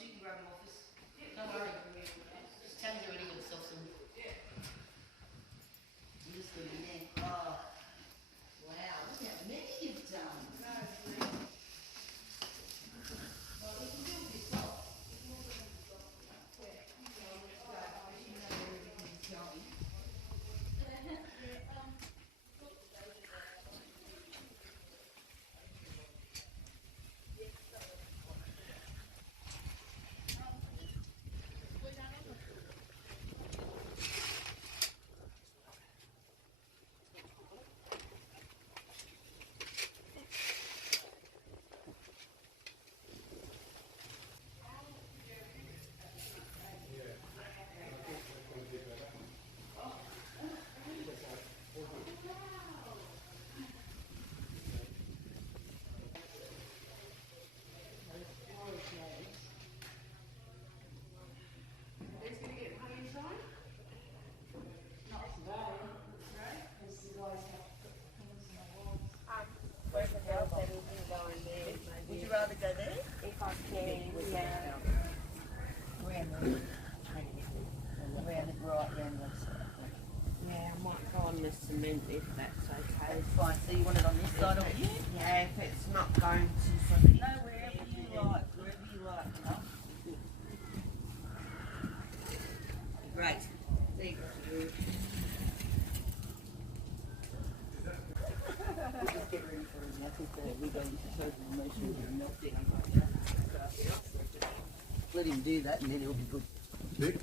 you can grab them off us. Don't worry. Just tell me they're really good stuff. I'm just going in there. Oh, wow, look how many you've done. Well, you can do it yourself. Would you rather go there? If I can, yeah. Around it right round the side. Yeah, I might go on the cement if that's okay. That's fine. So you want it on this side or you? Yeah, if it's not going to something. No, wherever you like. Wherever you like. Huh? Great. There you go. Just get ready for it. I think we're going to total emotion and meltdown. Let him do that and then it'll be good.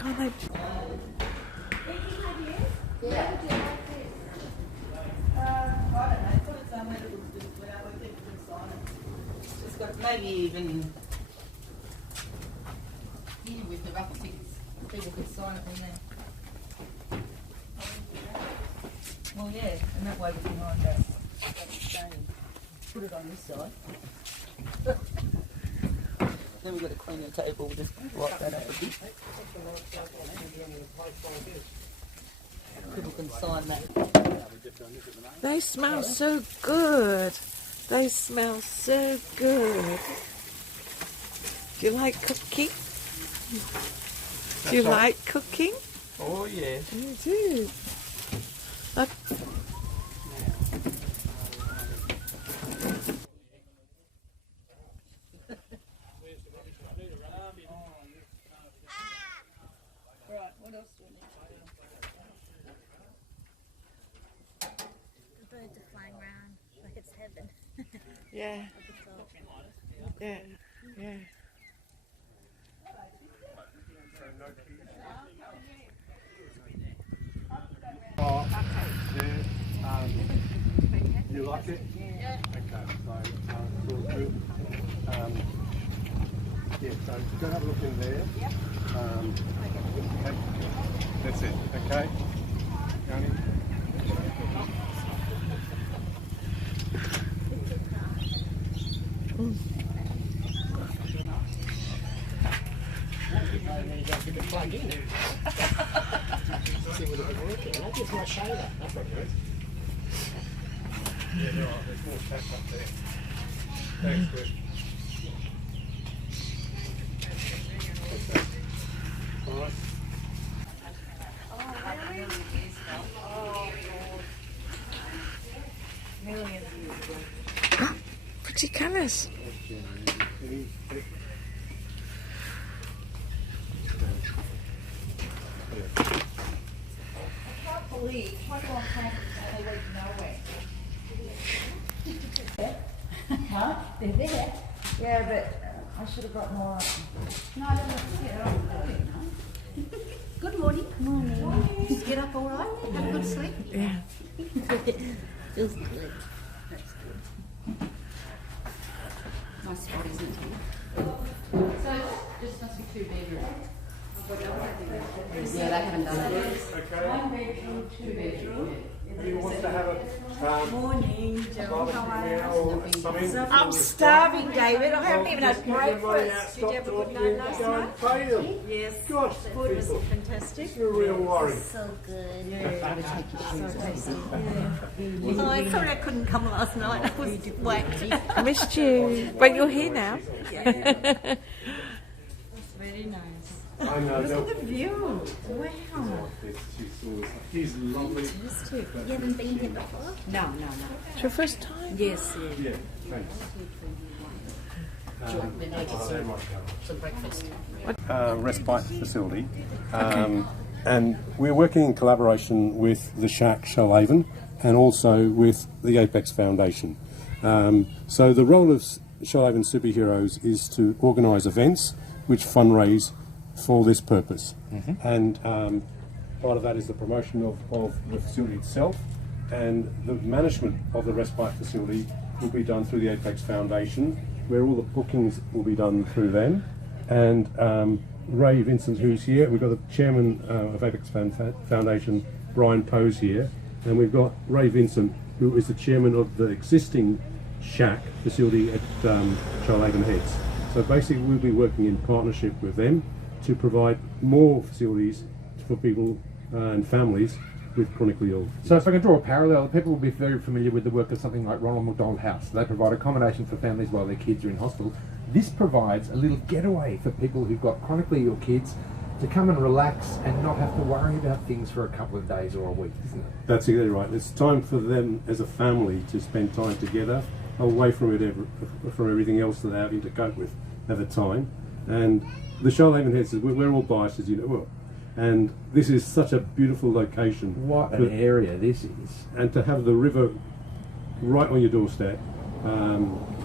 Oh, they... Yeah. I don't know. Put it somewhere that looks good. Without we keep it silent. It's got maybe even here with the raffle tickets. People could sign it on there. Well, yeah, and that way we can hide that. Put it on this side. Then we've got to clean the table. We'll just wipe that up a bit. People can sign that. They smell so good. They smell so good. Do you like cooking? Do you like cooking? Oh, yeah. You do. Right, what else do we need? The birds are flying around like it's heaven. Yeah. Yeah. Yeah. You like it? Yeah. Okay, so it's all good. Yeah, so go have a look in there. Yep. Okay. That's it, okay? Johnny? Plug in. See whether it working. I just want to show that. That's not good. Yeah, there are. There's more taps up there. Thanks, Chris. All right. Millions of years ago. Pretty colours. I can't believe how long campers and they lead nowhere. Huh? They're there. Yeah, but I should have got more. No, I don't have to get up. Good morning. Morning. Did you get up all right? Have a good sleep? Yeah. Feels good. That's good. Nice spot, isn't it? So, this must be 2 bedrooms. Yeah, they haven't done it. Okay. 1 bedroom, 2 bedroom. Do you want to have a Morning, Joe. How are you? I'm I'm starving, David. I haven't even had breakfast. Did you have a good night last night? Pay them. Yes. Gosh, Food was fantastic. you're a real worry. So good. So tasty. Oh, I'm sorry I couldn't come last night. I was whacked. I missed you. But you're here now. It's very nice. I know. Look at the view. Wow. He's lovely. You haven't been here before? No, no, no. It's your first time? Yes, yes. Yeah, thanks. Some breakfast. Respite facility. And we're working in collaboration with the Shack Shoalhaven and also with the Apex Foundation. So the role of Shoalhaven Superhroes is to organise events which fundraise for this purpose. And part of that is the promotion of the facility itself, and the management of the Respite facility will be done through the Apex Foundation, where all the bookings will be done through them. And Ray Vincent, who's here, we've got the chairman of Apex Foundation, Brian Pose, here, and we've got Ray Vincent, who is the chairman of the existing Shack facility at Shoalhaven Heads. So basically we'll be working in partnership with them to provide more facilities for people and families with chronically ill. So if I can draw a parallel, people will be very familiar with the work of something like Ronald McDonald House. They provide accommodation for families while their kids are in hospital. This provides a little getaway for people who've got chronically ill kids to come and relax and not have to worry about things for a couple of days or a week, isn't it? That's exactly right. It's time for them as a family to spend time together, away from everything else that they're having to cope with at the time. And the Shoalhaven Heads, we're all biased, as you know, and this is such a beautiful location. What an area this is. And to have the river right on your doorstep,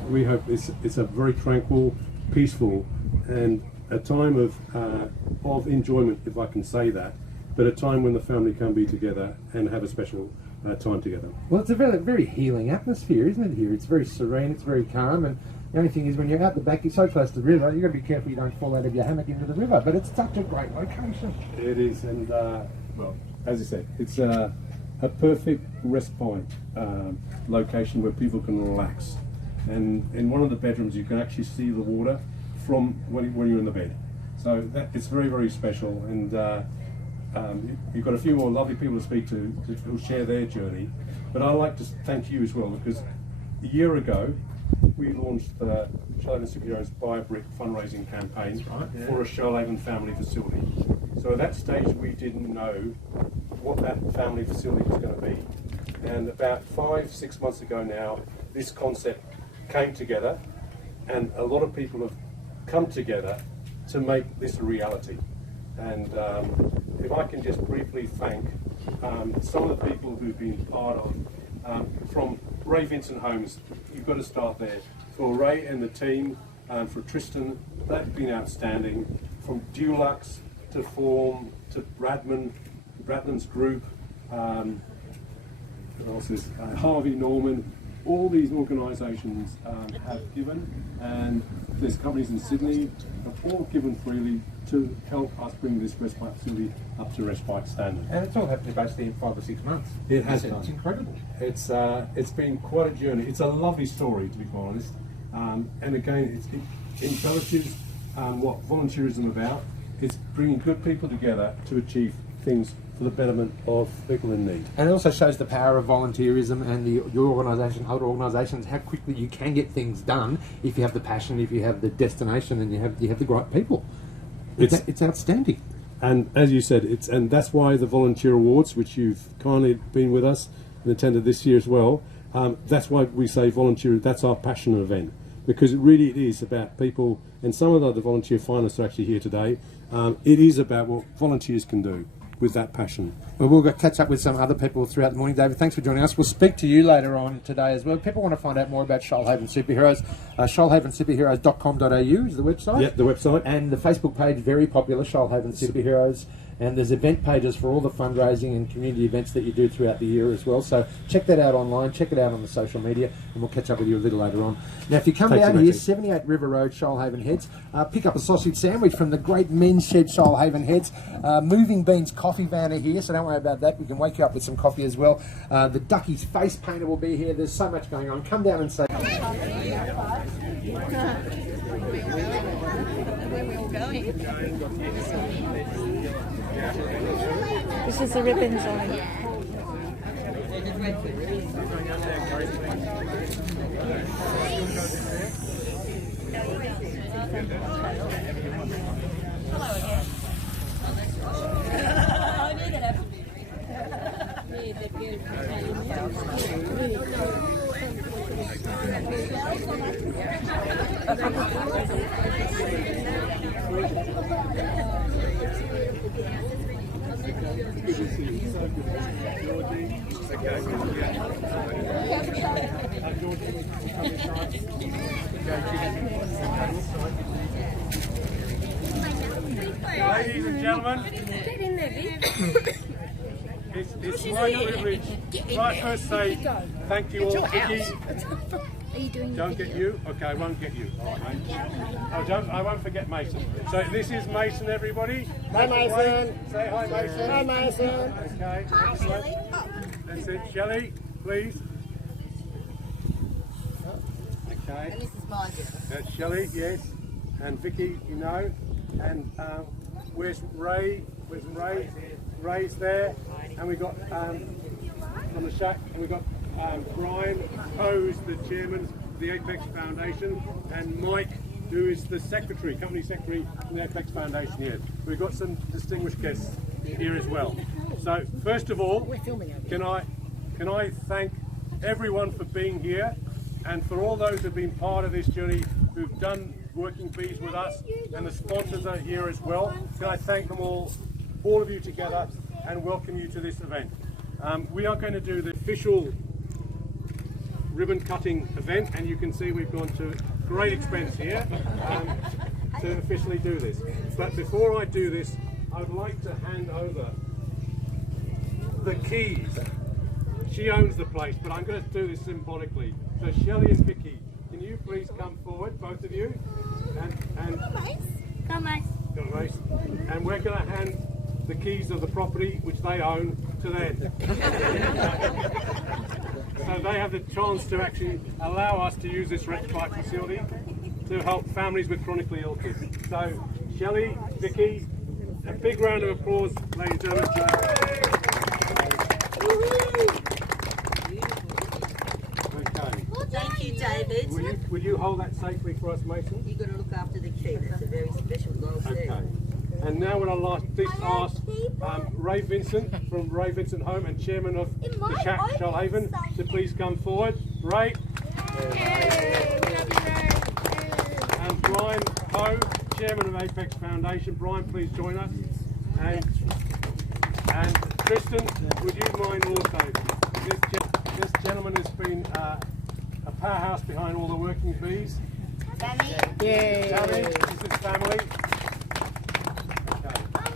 we hope it's a very tranquil, peaceful, and a time of enjoyment, if I can say that, but a time when the family can be together and have a special time together. Well, it's a very, very healing atmosphere, isn't it, here? It's very serene, it's very calm, and the only thing is when you're out the back, you're so close to the river, you've got to be careful you don't fall out of your hammock into the river, but it's such a great location. It is, and well, as I said, it's a perfect respite location where people can relax. And in one of the bedrooms, you can actually see the water from when you're in the bed. So it's very, very special, and you've got a few more lovely people to speak to who'll share their journey. But I'd like to thank you as well, because a year ago, we launched the Shoalhaven Superhroes Buy a Brick fundraising campaign for a Shoalhaven family facility. So at that stage we didn't know what that family facility was going to be. And about 5-6 months ago now, this concept came together, and a lot of people have come together to make this a reality. And if I can just briefly thank some of the people who've been part of, from Ray Vincent Homes, you've got to start there. For Ray and the team, for Tristan, they've been outstanding. From Dulux to Form to Bradman's group, Harvey Norman, all these organisations have given, and there's companies in Sydney have all given freely to help us bring this respite facility up to respite standard. And it's all happened basically in 5 or 6 months. It has It's incredible. It's been quite a journey. It's a lovely story, to be quite honest. And again, it embellishes what volunteerism is about. It's bringing good people together to achieve things for the betterment of people in need. And it also shows the power of volunteerism and your organisation, other organisations, how quickly you can get things done if you have the passion, if you have the destination, and you have the right people. It's outstanding. And as you said, and that's why the volunteer awards, which you've kindly been with us and attended this year as well, that's why we say volunteer. That's our passionate event, because it is about people, and some of the other volunteer finalists are actually here today. It is about what volunteers can do with that passion. Well, we'll catch up with some other people throughout the morning. David, thanks for joining us. We'll speak to you later on today as well. People want to find out more about Shoalhaven Superhroes. Shoalhavensuperheroes.com.au is the website. Yeah, the website. And the Facebook page, very popular, Shoalhaven Superhroes. And there's event pages for all the fundraising and community events that you do throughout the year as well. So check that out online, check it out on the social media, and we'll catch up with you a little later on. Now, if you come down here, 78 River Road, Shoalhaven Heads, pick up a sausage sandwich from the great men's shed, Shoalhaven Heads. Moving Beans coffee van are here, so don't worry about that. We can wake you up with some coffee as well. The Duckies face painter will be here. There's so much going on. Come down and say. This is the ribbon zone. Ladies and gentlemen, it's my privilege. Right, first say thank you all. Vicky, don't get you? Okay, I won't get you. All right, mate. I won't forget Mason. So this is Mason, everybody. Hi, Mason. Say hi, Mason. Hi, Mason. Okay. Hi, Shelley. That's it. Shelley, please. Okay. And this is mine. That's Shelley, yes. And Vicky, you know. And where's Ray? Where's Ray? Ray's there. And we've got from the shack, and we've got Brian, who's the chairman of the Apex Foundation, and Mike, who is the secretary, company secretary from the Apex Foundation here. We've got some distinguished guests here as well. So first of all, can I thank everyone for being here, and for all those who've been part of this journey, who've done Working Bees with us, and the sponsors are here as well. Can I thank them all of you together, and welcome you to this event. We are going to do the official ribbon cutting event, and you can see we've gone to great expense here to officially do this. But before I do this, I'd like to hand over the keys. She owns the place, but I'm going to do this symbolically. So Shelley and Vicky, can you please come forward, both of you? And Come on. and we're going to hand the keys of the property, which they own, to them. So they have the chance to actually allow us to use this Respite facility to help families with chronically ill kids. So Shelley, Vicky, a big round of applause, ladies and gentlemen. Okay. Thank you, David. Will you hold that safely for us, Mason? You've got to look after the key. That's a very special role too. Okay. And now when I ask Ray Vincent from Ray Vincent Home and chairman of the Shack, Shoalhaven, to please come forward. Ray. And Brian Poe, chairman of Apex Foundation. Brian, please join us. And Tristan, would you mind also? This gentleman has been a powerhouse behind all the Working Bees. Sammy. Sammy, this is family.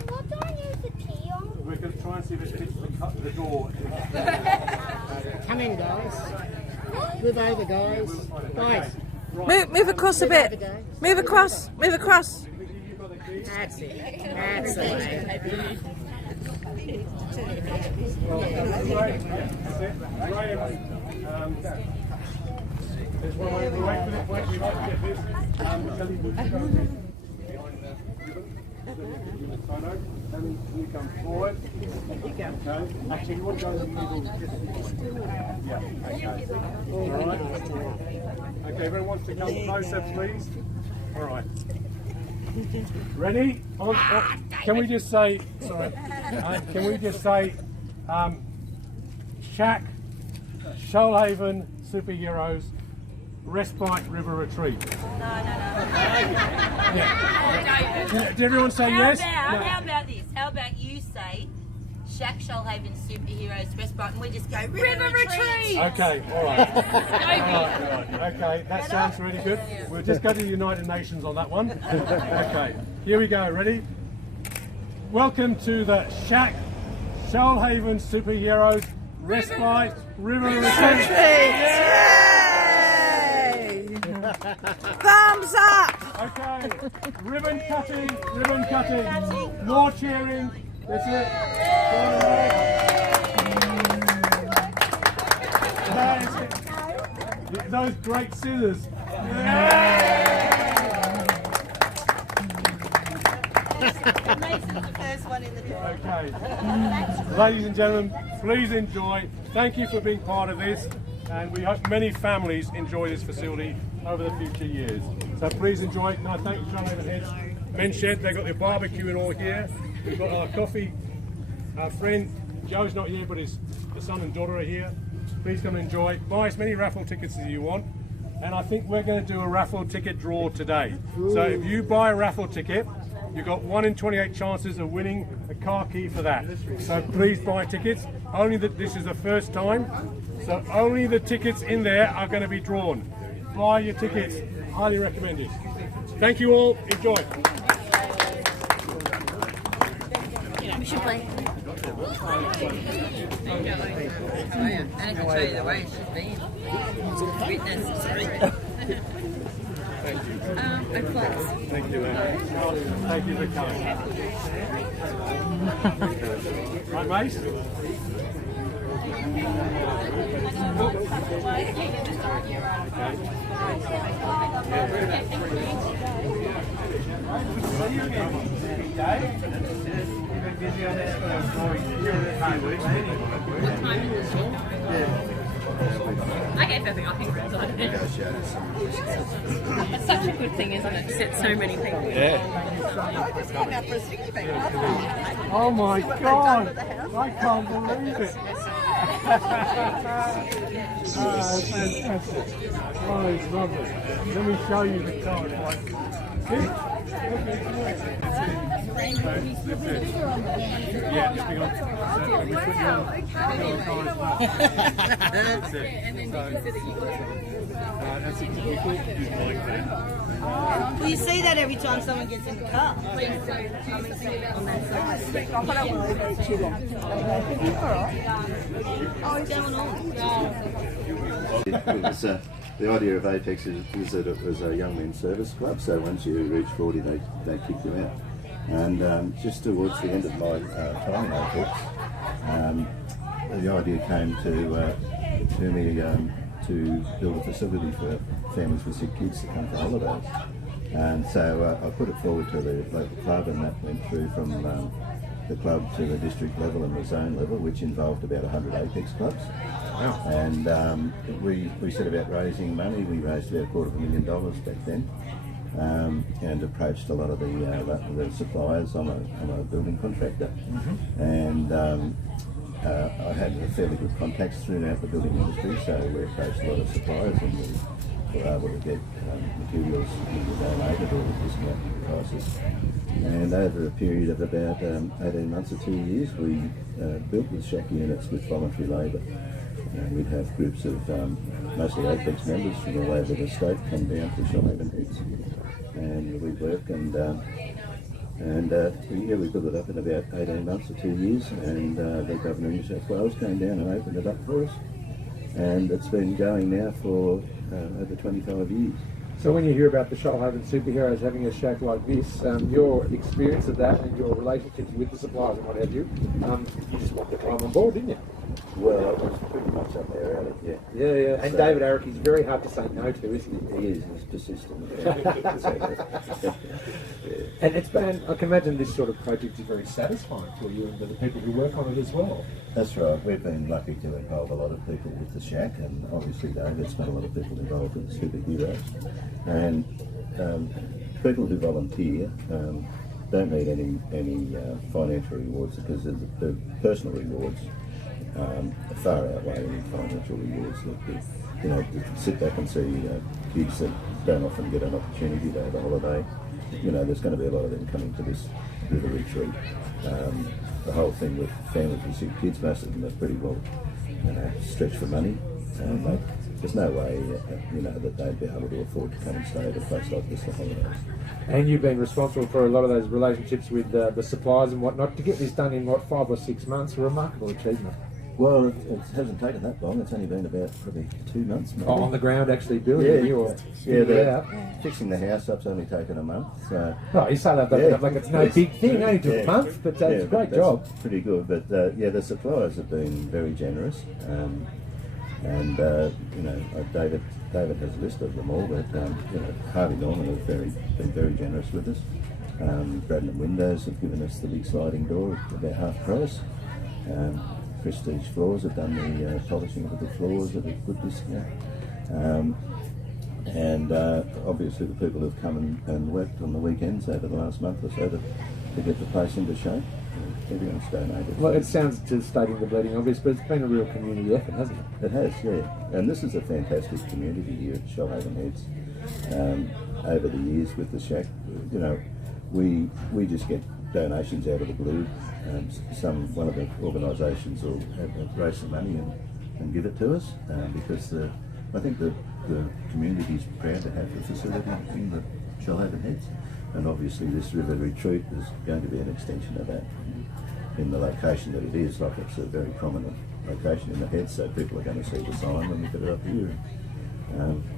What do I use the key on? We're going to try and see if it fits the door. Come in, guys. Move over, guys. Guys. Move across a bit. Move across. Move across. That's it. That's the way. There's one way to wait for this. Wait, we might get this. Shelley, would you go behind the ribbon? Photo. And can you come forward? Okay. Actually, you want to go in the middle? Yeah. Okay. All right. Okay. Everyone wants to come closer, please. All right. Ready? Can we just say? Sorry. Can we just say? Shack, Shoalhaven, Superhroes, Respite River Retreat. No. Yeah. Did everyone say yes? How about this? How about you say Shack, Shoalhaven, Superheroes, Respite, and we just go River Retreat. Okay, all right. Right. Okay, that sounds really good. We'll just go to the United Nations on that one. Okay, here we go. Ready? welcome to the Shoalhaven Superhroes Respite River Retreat. Yay! Thumbs up! Okay, ribbon cutting, more cheering, that's it. Those great scissors. Mason's the first one in the door. Okay. Ladies and gentlemen, please enjoy. Thank you for being part of this, and we hope many families enjoy this facility over the future years. So please enjoy. Can I thank the Shoalhaven Heads Men's Shed? They've got their barbecue and all here. We've got our coffee. Our friend Joe's not here, but his son and daughter are here. Please come and enjoy. Buy as many raffle tickets as you want. And I think we're going to do a raffle ticket draw today. So if you buy a raffle ticket, you've got 1 in 28 chances of winning a car key for that. So please buy tickets. Only that this is the first time, so only the tickets in there are going to be drawn. Buy your tickets. Highly recommend it. Thank you all. Enjoy. We should play. And I can show you the way it should be. Witness. Thank you. Thank you, Anne. Thank you for coming. Right, Mace? Okay, perfect. I think we're excited. It's such a good thing, isn't it? To set so many people. Oh my God! I can't believe it! Oh, fantastic. Oh, it's lovely. Let me show you the card. Yeah, just bring on. That's it. That's it. Well, you see that every time someone gets in the car. It was, the idea of Apex is that it was a young men's service club, so once you reach 40 they kick you out. And just towards the end of my time in Apex, the idea came to me to build a facility for families with sick kids to come for holidays. And so I put it forward to the local club, and that went through from the club to the district level and the zone level, which involved about 100 Apex clubs. Wow. And we set about raising money. We raised about $250,000 back then, and approached a lot of the suppliers. I'm a building contractor, and I had fairly good contacts throughout the building industry, so we approached a lot of suppliers, and we were able to get materials donated or discounted prices. And over a period of about 18 months or 2 years, we built the shack units with voluntary labour. We'd have groups of mostly Apex members from all over the state come down to Shoalhaven Heads, and we'd work, and we built it up in about 18 months or 2 years, and the Governor of New South Wales came down and opened it up for us, and it's been going now for over 25 years. So when you hear about the Shoalhaven Superheroes having a shack like this, your experience of that and your relationships with the suppliers and what have you, you just want to climb on board, didn't you? Well, I was pretty much up there at it, yeah. Yeah. And so, David Arick is very hard to say no to, isn't he? He is, he's persistent. And it's been, I can imagine this sort of project is very satisfying for you and for the people who work on it as well. That's right, we've been lucky to involve a lot of people with the shack, and obviously David's got a lot of people involved with the Superhroes. And people who volunteer don't need any financial rewards, because the personal rewards far outweigh any financial rewards. To sit back and see kids that don't often get an opportunity to have a holiday. There's going to be a lot of them coming to this river retreat. The whole thing with families with sick kids, most of them are pretty well stretched for money. there's no way, that they'd be able to afford to come and stay at a place like this for holidays. And you've been responsible for a lot of those relationships with the suppliers and whatnot to get this done in, 5 or 6 months, a remarkable achievement. Well, it hasn't taken that long. It's only been about probably 2 months. Maybe. Oh, on the ground actually building fixing the house up's only taken a month. So. Oh, you say that like it's no big thing, only took a month, but it's a great job. Pretty good, but the suppliers have been very generous, and David has a list of them all, but Harvey Norman have been very generous with us. Bradman Windows have given us the big sliding door at about half price. Prestige Floors have done the polishing of the floors at a good discount. And obviously the people who've come and worked on the weekends over the last month or so to get the place into shape. Everyone's donated. Well, it sounds to stating the bleeding obvious, but it's been a real community effort, hasn't it? It has, yeah. And this is a fantastic community here at Shoalhaven Heads. Over the years with the shack, we just get donations out of the blue. One of the organisations will raise some money and give it to us because I think the community is proud to have the facility in the Shoalhaven Heads, and obviously this river retreat is going to be an extension of that in the location that it is. Like, it's a very prominent location in the Heads, so people are going to see the sign when we put it up here.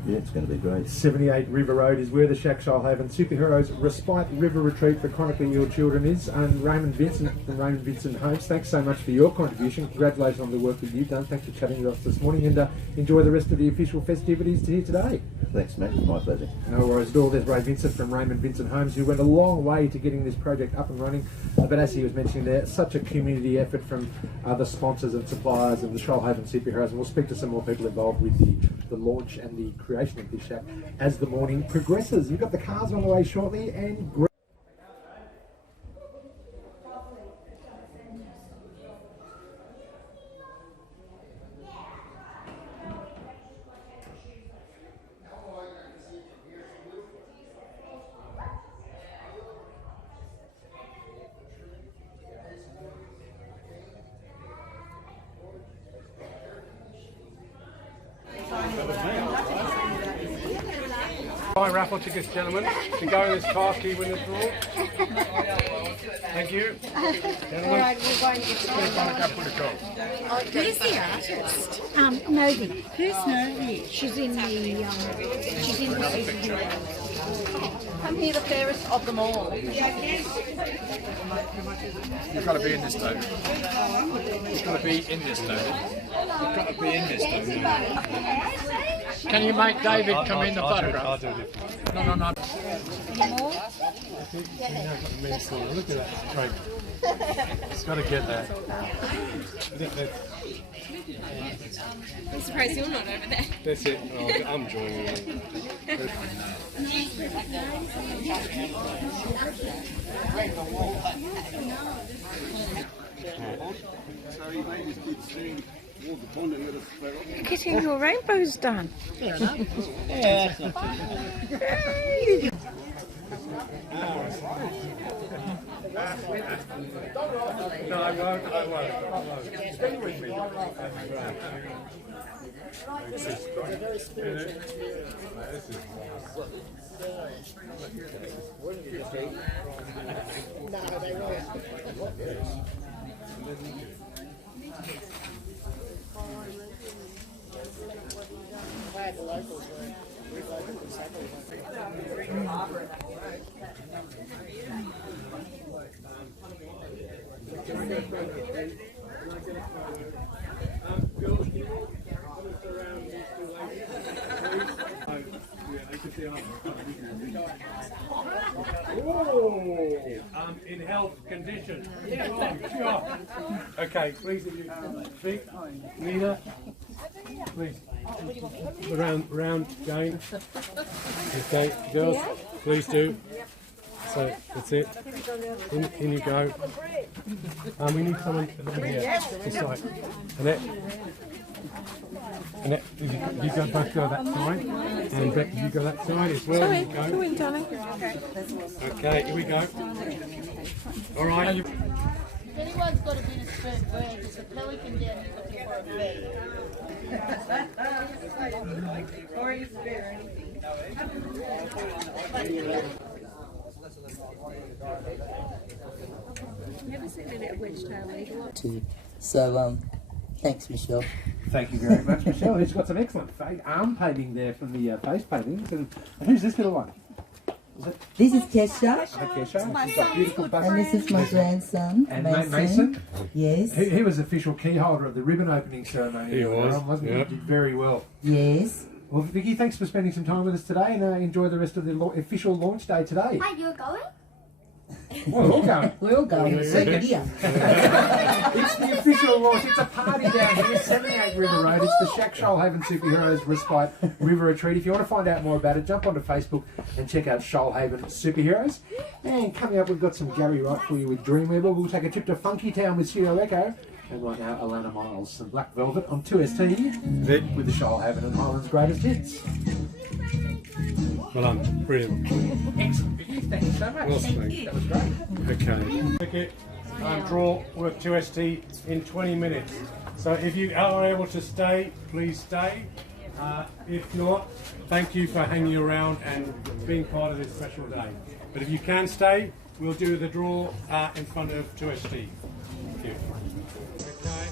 It's going to be great. 78 River Road is where the Shack Shoalhaven Superhroes Respite River Retreat for chronically ill children is. And Raymond Vincent from Raymond Vincent Homes, thanks so much for your contribution. Congratulations on the work that you've done. Thanks for chatting with us this morning, and enjoy the rest of the official festivities here today. Thanks, Matt. It's my pleasure. No worries at all. There's Ray Vincent from Raymond Vincent Homes, who went a long way to getting this project up and running. But as he was mentioning there, such a community effort from the sponsors and suppliers and the Shoalhaven Superheroes. And we'll speak to some more people involved with the launch and the creation of this shack as the morning progresses. You've got the cars on the way shortly, and Buy raffle tickets, gentlemen, to go in this car key winner's draw. Thank you. Alright, we're going to get started. Who's the artist? Novi. Who's Novi? She's in the superhero. Come here, the fairest of them all. You've got to be in this though. You've got to be in this though. You've got to be in this though. Can you make David come in the photograph? I'll do it. No. Look at that strength. It's got to get there. I'm surprised you're not over there. That's it. Oh, I'm joining you. Getting your rainbows done. Yeah, No, I won't. Stay with me. This is very spiritual. This is no, they won't. Glad the locals were. We locals happy. In health condition. Sure. Okay, please, if you speak. Nina, please. Round, Jane. Okay, girls, please do. So, that's it. In you go. We need someone here. This side. Annette, you go both go that side. And Beck, you go that side as well. Sorry, Go. go in, darling. Okay, here we go. All right. If anyone's got a bit of spare bread, there's a pelican down here looking for a bed. Or you spare anything. Never seen that wedge tail either. Too. So, thanks, Michelle. Thank you very much, Michelle. Who's got some excellent arm painting there from the face paintings. And who's this little one? This is Kesha. Hi, Kesha. She's got beautiful bust. And this is my grandson, And Mason. Mason. Yes. He was official key holder of the ribbon opening ceremony. He was, wasn't he? yep. He did very well. Yes. Well, Vicky, thanks for spending some time with us today, and enjoy the rest of the official launch day today. Hi, you're going? Well, we're all going. We're all going. Second year. It's the official launch. It's a party down here, 78 River Road. It's the Shoalhaven Superhroes Respite River Retreat. If you want to find out more about it, jump onto Facebook and check out Shoalhaven Superheroes. And coming up, we've got some Gary Wright for you with Dreamweaver. We'll take a trip to Funky Town with Studio Echo. And right now, Alana Miles and Black Velvet on 2ST with the Shoalhaven and Highlands greatest hits. Well done. Brilliant. Excellent, Vicky. Thank you so much. Well spent. That was great. Okay. Ticket draw work 2ST in 20 minutes. So if you are able to stay, please stay. If not, thank you for hanging around and being part of this special day. But if you can stay, we'll do the draw in front of 2ST. Thank you. Okay.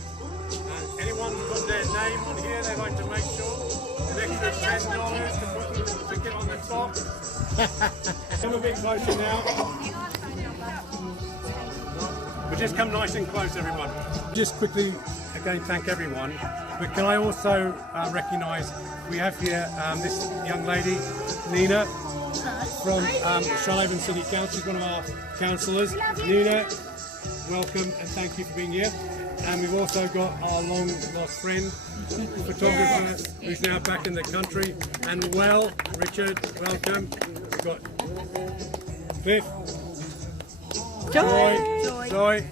Anyone got their name on here they'd like to make sure? An extra $10 to put the ticket on the top. Come a bit closer now. But just come nice and close, everyone. Just quickly, again, thank everyone. But can I also recognise we have here this young lady, Nina, from Shoalhaven City Council. She's one of our councillors. Nina, welcome and thank you for being here. And we've also got our long lost friend, photographer, who's now back in the country. And Richard, welcome. We've got Cliff, Joy,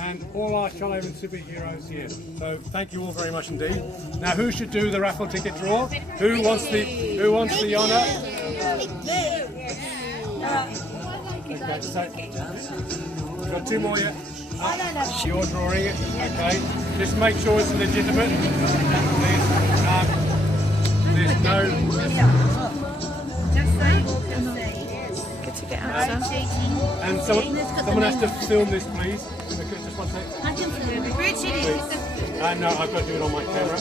and all our Shoalhaven superheroes here. So thank you all very much indeed. Now, who should do the raffle ticket draw? Who wants the honour? Okay, so we've got two more yet. You're drawing it. Okay. Just make sure it's legitimate. There's no. Just so you all can see. Good to get out. And someone has to film this, please. Okay, just one second. No, I've got to do it on my camera.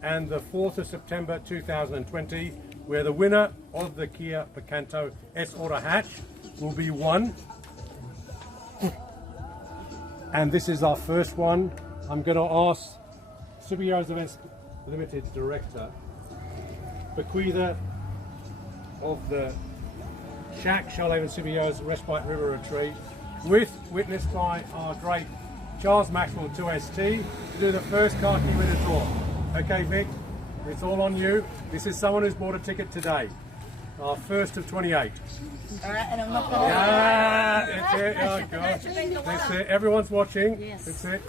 And the 4th of September 2020, where the winner of the Kia Picanto S Order hatch will be won. And this is our first one. I'm going to ask Superheroes Events Limited Director, bequeather of the Shack Shoalhaven Superheroes Respite River Retreat, witnessed by our great Charles Maxwell 2ST, to do the first car key winner draw. Okay, Vic, it's all on you. This is someone who's bought a ticket today. Our first of 28. Alright, and I'm not going to... That's it. Oh, God. That's it. Everyone's watching. Yes. That's it.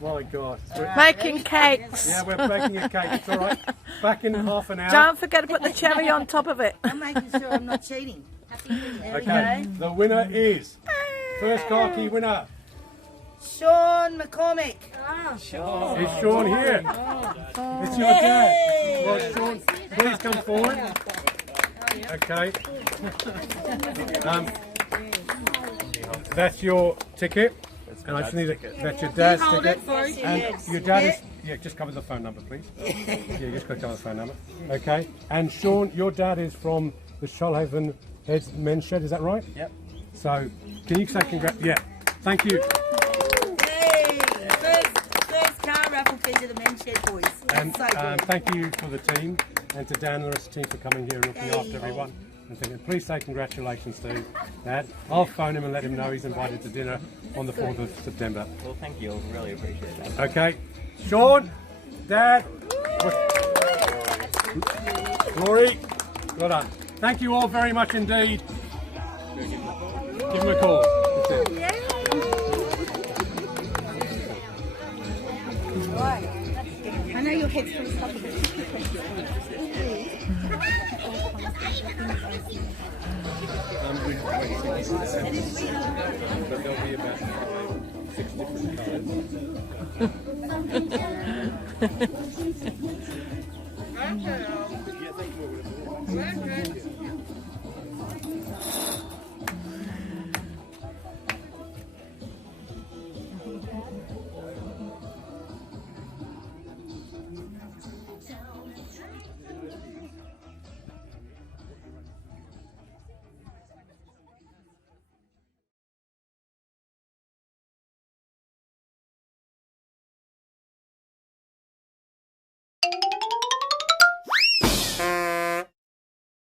My God. Making cakes. Yeah, we're baking a cake. It's all right. Back in half an hour. Don't forget to put the cherry on top of it. I'm making sure I'm not cheating. Okay. The winner is... First car key winner. Sean McCormick. Is Sean here? It's your dad. Well, Sean, please come forward. Okay. That's your ticket. And I just need that's your dad's ticket. And your dad is... Yeah, just cover the phone number, please. Yeah, just cover the phone number. Okay. And Sean, your dad is from the Shoalhaven Men's Shed, is that right? Yep. So, can you say congrats? Yeah. Thank you. Hey, first car raffle fee to the Men's Shed boys. And So good. thank you for the team, and to Dan and the rest of the team for coming here and looking after everyone. And please say congratulations to Dad. I'll phone him and let him know he's invited to dinner on the 4th of September. Well, thank you. Really appreciate that. Okay. Sean, Dad, Glory, well done. Thank you all very much indeed. Give him a call. That's it. I know your head's full of stuff. But they'll be about 6 different colours.